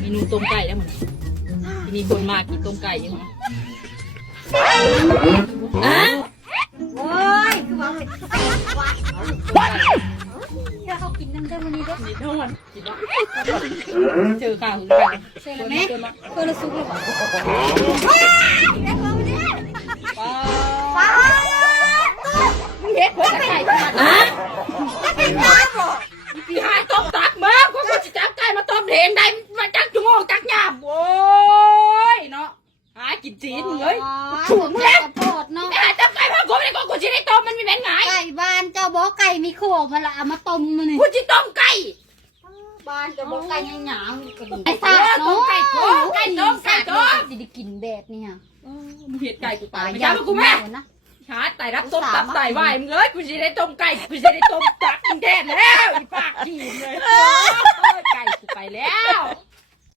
เมนูต้มไก่ได้หมดมีคนมากินต้มไก่ยังไงอ่ะโอ้ยคือว่าเขากินน้ำเด้อวันนี้เด้อ นิดหน่อยกินวะเจอข้าวคือกัน ใช่ไหมเพื่อนซุกหรือเปล่าป้าเฮ็ดเพื่อไก่อ่ะพี่หายต้มตักมาก็จะจับไก่มาต้มเองได้มาจักจุ่มจักหยาบโอ้ยเนาะหากินจีนเลยถูกแล้ว โทษเนาะ ไอ้จับไก่มากูไม่ได้กูจะได้ต้มมันมีแบงไง ไก่บ้านเจ้าบอกไก่มีขวบมาละเอามาต้มมันนี่ กูจะต้มไก่ บ้านเจ้าบอกไก่หยาๆ ไอ้สัตว์ต้มไก่ต้มไก่ต้มไก่ต้ม จะได้กินแบบนี้ฮะ มึงเห็ดไก่กูตายไม่ใช่กูแม่ชาไต่รับต้มตับไต่ไหวมึงเอ้ยกูจะได้ต้มไก่กูจะได้ต้มตับมึงแทนแล้วอีปากขี้เลย